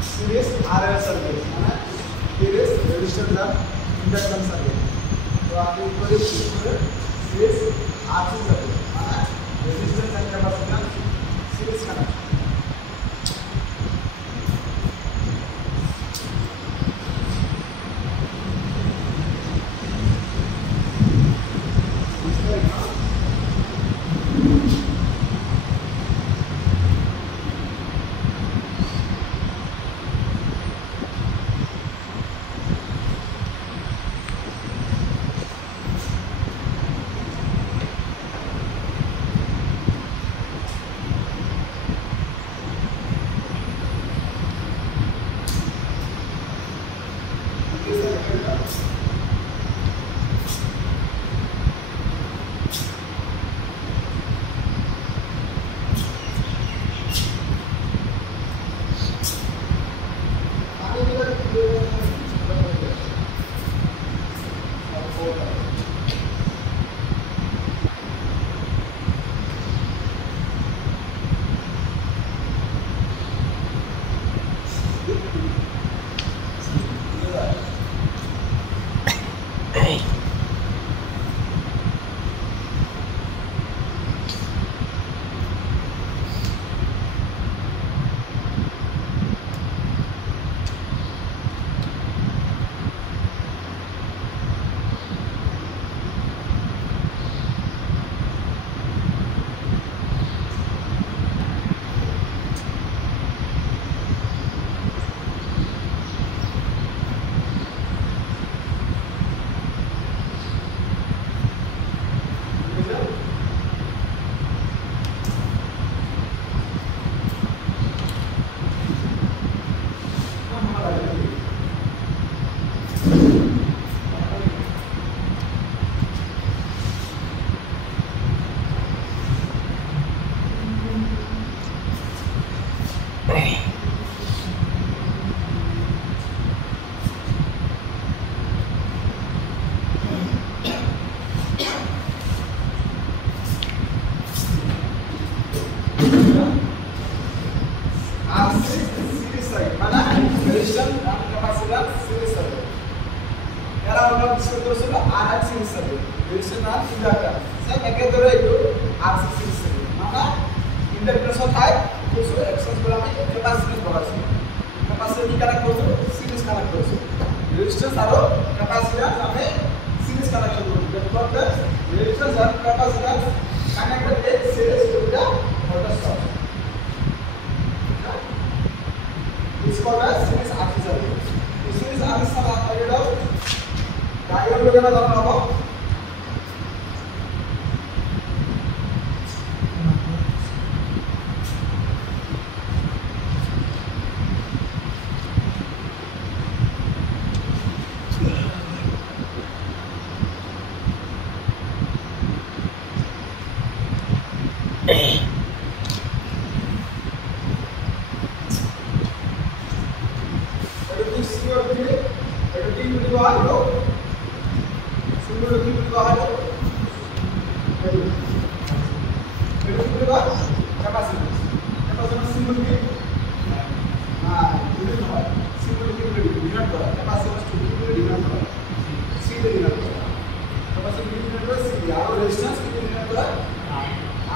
series RL circuit mana series resistance and inductance circuit तो आपके ऊपर एक series RC circuit mana resistance and capacitance series connection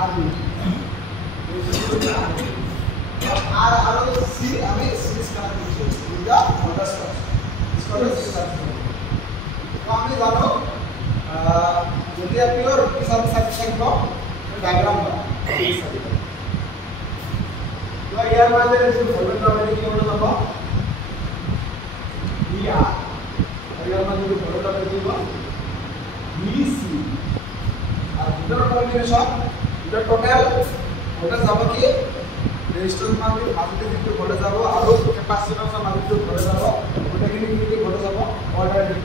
RB আর আরো সি আমি series connect করছি এটা মোটরস স্কয়ার সিরিজ কানেক্ট তো আমি জানো যদি পিওর কিসান সার্কিট ডায়াগ্রাম বানাই তো ইয়ার মধ্যে যে ভোল্টেজ হবে কি হলো দেখো VR আর ইয়ার মধ্যে যে ভোল্টেজ হবে কি হবে VC আর দুটোর কম্বিনেশন দুটো টোটাল ভোল্টেজ হবে কি রেজিস্ট্যান্স মাঝে দিকে ভোল্টেজ যাব আর ক্যাপাসিট্যান্স মাঝে দিকে ভোল্টেজ যাব ওটা কি ভোল্টেজ যাব অল্টারনেটিভ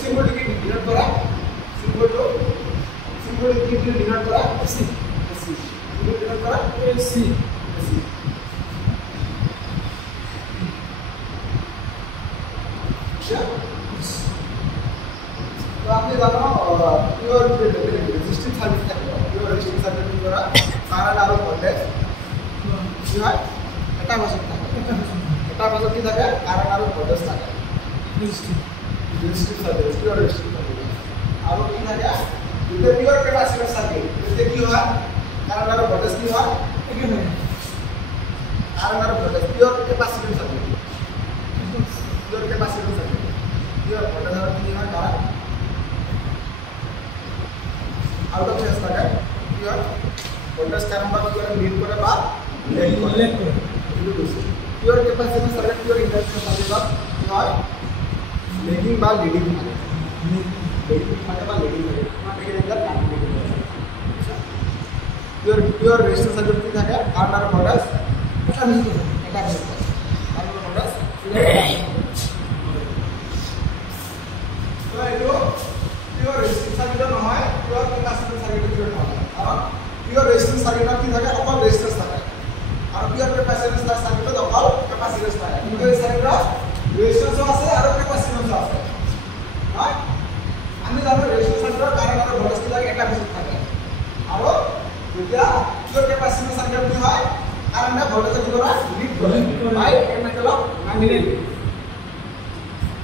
সিম্বল কি ডিনোট করা সিম্বল কি ডিনোট করা সি সিম্বল ডিনোট করা সি তো আপনি জানো পিওর রেজিস্টিভ সার্কিট থাকে পিওর রেজিস্টিভ সার্কিট দ্বারা কারেন্ট আর ভোল্টেজ কি হয় এটা ভাষা থাকে কি থাকে কারেন্ট আর ভোল্টেজ থাকে resistive circuit pure resistive circuit আর কি থাকে যদি পিওর ক্যাপাসিটর সার্কিট এতে কি হয় কারেন্ট আর ভোল্টেজ কি হয় এখানে কারেন্ট আর voltage pure capacitor circuit pure voltage আর কি হয় কারেন্ট आउट ऑफ फेज থাকে কি হয় ভোল্টেজ কারেন্ট বা কি করে লিড করে বা লেগ করে pure capacitor circuit pure induction circuit বা কি হয় লেগিং বা লিডিং মানে বা লিডিং মানে এর কানেক্ট পিওর রেজিস্টর সার্কিট কি থাকে কারেন্ট আর ভোল্টেজ এটা কারেন্ট আর ভোল্টেজ তো এটো পিওর রেজিস্টিভ সার্কিট নহয় পিওর ক্যাপাসিটর সার্কিট পিওর নহয় কারণ পিওর রেজিস্টিভ সার্কিট কি থাকে অকল রেজিস্ট্যান্স থাকে আর পিওর ক্যাপাসিটর সার্কিট অকল ক্যাপাসিট্যান্স থাকে কিন্তু এই সার্কিট রেজিস্ট্যান্সও আছে আর ক্যাপাসিট্যান্সও আছে হয় আমি জানো রেজিস্ট্যান্স সার্কিট কারেন্ট আর ভোল্টেজ কি লাগে এটা বেশি থাকে আর যেটা পিওর ক্যাপাসিটর সার্কিট কি হয় কারেন্ট আর ভোল্টেজ কি করে লিড করে বাই কেমিক্যাল 90 ডিগ্রি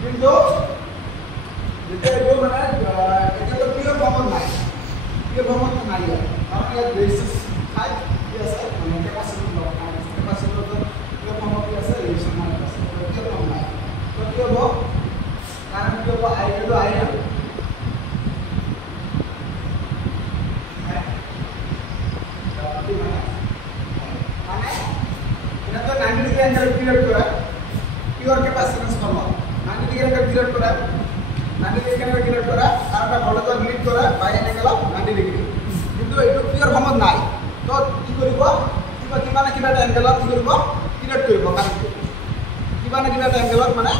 কিন্তু যেটা এগো মানে এটা তো পিওর ভ্রমণ নাই পিওর ভ্রমণ নাই কারণ এর রেজিস্ট্যান্স হাই কি আছে মানে ক্যাপাসিটর তো পিওর ভ্রমণ কি আছে রেজিস্ট্যান্স মানে আছে পিওর ভ্রমণ নাই তো কি হবে কারণ কি হবে আই তো আই মানে এটা তো 90 ডিগ্রি অ্যাঙ্গেল ক্রিয়েট করে pure capacitance form 90 degree angle create করে 90 ডিগ্রি অ্যাঙ্গেল ক্রিয়েট করে কারণটা ভোল্টেজ লিড করে বাই অ্যাঙ্গেল 90 ডিগ্রি কিন্তু এইটো পিওর ভ্রমণ নাই তো কি কৰিব কিবা না কিবা অ্যাঙ্গেলত কি কৰিব ক্ৰিয়েট কৰিব কারেন্ট কিবা না কিবা অ্যাঙ্গেলত মানে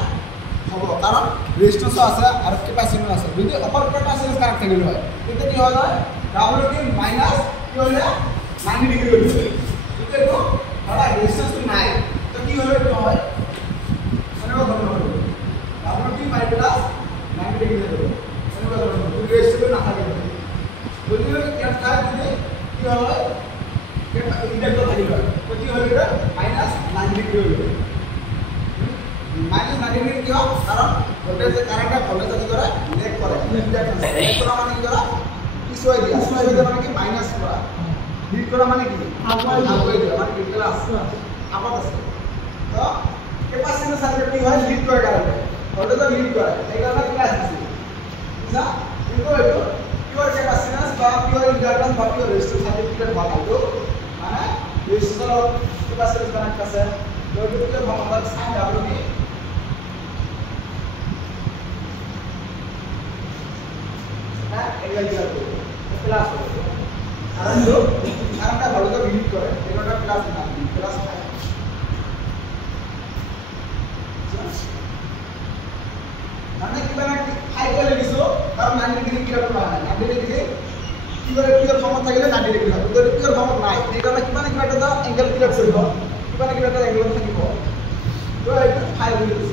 হ'ব কারণ রেজিস্ট্যান্স আছে আর ক্যাপাসিটর আছে যদি অকল ক্যাপাসিটর কানেক্ট থাকিলে হয় কিন্তু কি হয় WT মাইনাস কি হলে 90 ডিগ্রি হয়ে যায় কিন্তু এটো ধৰা রেজিস্ট্যান্স নাই তো কি হলে এটো হয় মানে WT মাইনাস 90 ডিগ্রি হয়ে যায় মানে রেজিস্ট্যান্স না থাকে যদি এর থাকে যদি কি হয় ইন্ডাক্টর থাকিলে তো কি হলে এটা মাইনাস 90 ডিগ্রি হয়ে যায় মাইনাস 90 ডিগ্রি কি হয় কারণ ভোল্টেজ কারেন্টটা ভোল্টেজ কি করে লেগ করে ইন্ডাক্টর মানে কি করে পিছুয়াই দিয়া মানে কি মাইনাস করা লিড করা মানে কি আগুয়াই দিয়া মানে কি ক্লাস আপাত আছে তো ক্যাপাসিটর সার্কিট কি হয় লিড করে কারেন্ট ভোল্টেজ লিড করে এই কারণে ক্লাস আছে বুঝা কিন্তু এটো পিওর ক্যাপাসিট্যান্স বা পিওর ইন্ডাক্ট্যান্স বা পিওর রেজিস্ট্যান্স সার্কিট বানাইতো মানে রেজিস্ট্যান্স আর ক্যাপাসিট্যান্স কানেক্ট আছে তো এটো আমরা সাইন WT এঙ্গেল দিয়া করব প্লাস হবে কারণ তো কারণটা ভোল্টেজ লিড করে এটা প্লাস না প্লাস হয় মানে কিবা না হাই করে লিখছো কারণ 90 ডিগ্রি কিরা করা হয় 90 ডিগ্রি কি করে পিওর ভ্রমণ থাকলে 90 ডিগ্রি হয় যদি পিওর ভ্রমণ নাই এই কারণে কিবা না কিবা একটা অ্যাঙ্গেল ক্রিয়েট করব কিবা না কিবা একটা অ্যাঙ্গেল থাকিব তো এটা ফাইভ ডিগ্রি